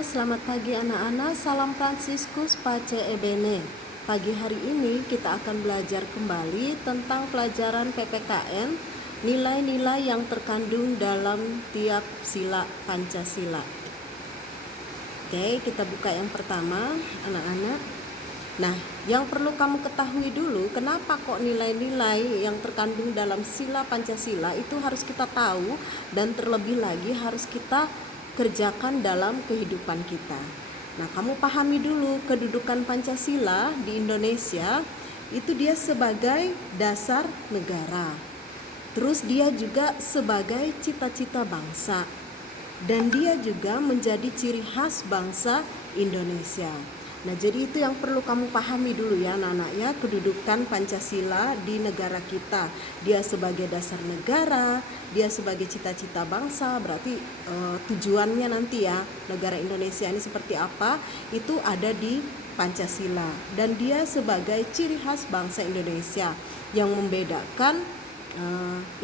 selamat pagi anak-anak, salam Fransiskus Pace Ebene. Pagi hari ini kita akan belajar kembali tentang pelajaran PPKN, nilai-nilai yang terkandung dalam tiap sila Pancasila. Oke, kita buka yang pertama, anak-anak. Nah, yang perlu kamu ketahui dulu, kenapa kok nilai-nilai yang terkandung dalam sila Pancasila itu harus kita tahu dan terlebih lagi harus kita kerjakan dalam kehidupan kita. Nah, kamu pahami dulu kedudukan Pancasila di Indonesia, itu dia sebagai dasar negara. Terus dia juga sebagai cita-cita bangsa. Dan dia juga menjadi ciri khas bangsa Indonesia. Nah, jadi itu yang perlu kamu pahami dulu ya anak-anak ya, kedudukan Pancasila di negara kita. Dia sebagai dasar negara, dia sebagai cita-cita bangsa, berarti tujuannya nanti ya, negara Indonesia ini seperti apa, itu ada di Pancasila. Dan dia sebagai ciri khas bangsa Indonesia yang membedakan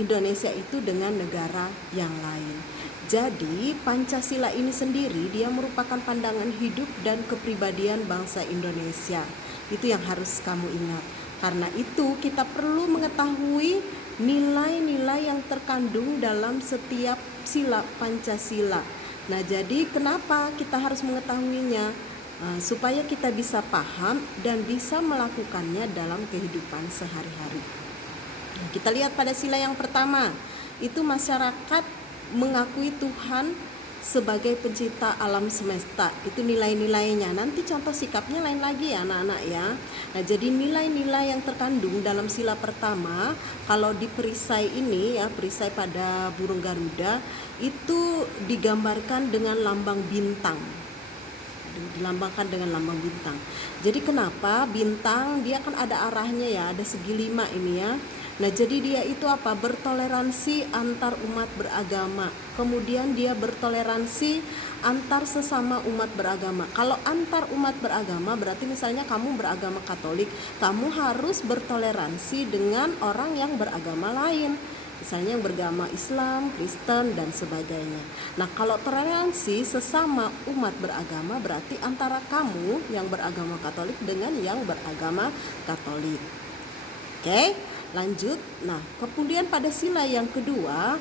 Indonesia itu dengan negara yang lain. Jadi Pancasila ini sendiri dia merupakan pandangan hidup dan kepribadian bangsa Indonesia. Itu yang harus kamu ingat. Karena itu kita perlu mengetahui nilai-nilai yang terkandung dalam setiap sila Pancasila. Nah, jadi kenapa kita harus mengetahuinya? Supaya kita bisa paham dan bisa melakukannya dalam kehidupan sehari-hari. Nah, kita lihat pada sila yang pertama, itu masyarakat mengakui Tuhan sebagai pencipta alam semesta. Itu nilai-nilainya. Nanti contoh sikapnya lain lagi ya anak-anak ya. Nah, jadi nilai-nilai yang terkandung dalam sila pertama, kalau di perisai ini ya, perisai pada burung Garuda, itu digambarkan dengan lambang bintang. Dilambangkan dengan lambang bintang. Jadi kenapa bintang? Dia kan ada arahnya ya, ada segi 5 ini ya. Nah, jadi dia itu apa? Bertoleransi antar umat beragama. Kemudian dia bertoleransi antar sesama umat beragama. Kalau antar umat beragama berarti misalnya kamu beragama Katolik, kamu harus bertoleransi dengan orang yang beragama lain. Misalnya yang beragama Islam, Kristen, dan sebagainya. Nah, kalau toleransi sesama umat beragama berarti antara kamu yang beragama Katolik dengan yang beragama Katolik. Oke, lanjut. Nah, kemudian pada sila yang kedua,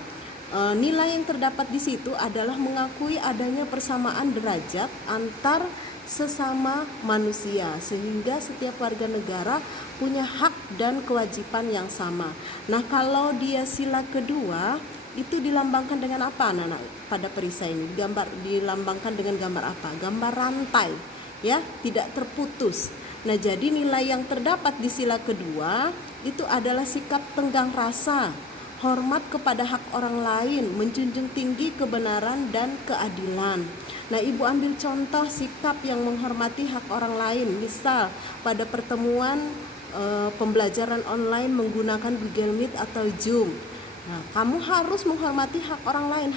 nilai yang terdapat di situ adalah mengakui adanya persamaan derajat antar sesama manusia, sehingga setiap warga negara punya hak dan kewajiban yang sama. Nah, kalau dia sila kedua itu dilambangkan dengan apa anak-anak? Pada perisai ini dilambangkan dengan gambar apa? Gambar rantai ya, tidak terputus. Nah, jadi nilai yang terdapat di sila kedua itu adalah sikap tenggang rasa, hormat kepada hak orang lain, menjunjung tinggi kebenaran dan keadilan. Nah, Ibu ambil contoh sikap yang menghormati hak orang lain. Misal pada pertemuan pembelajaran online menggunakan Google Meet atau Zoom. Nah, kamu harus menghormati hak orang lain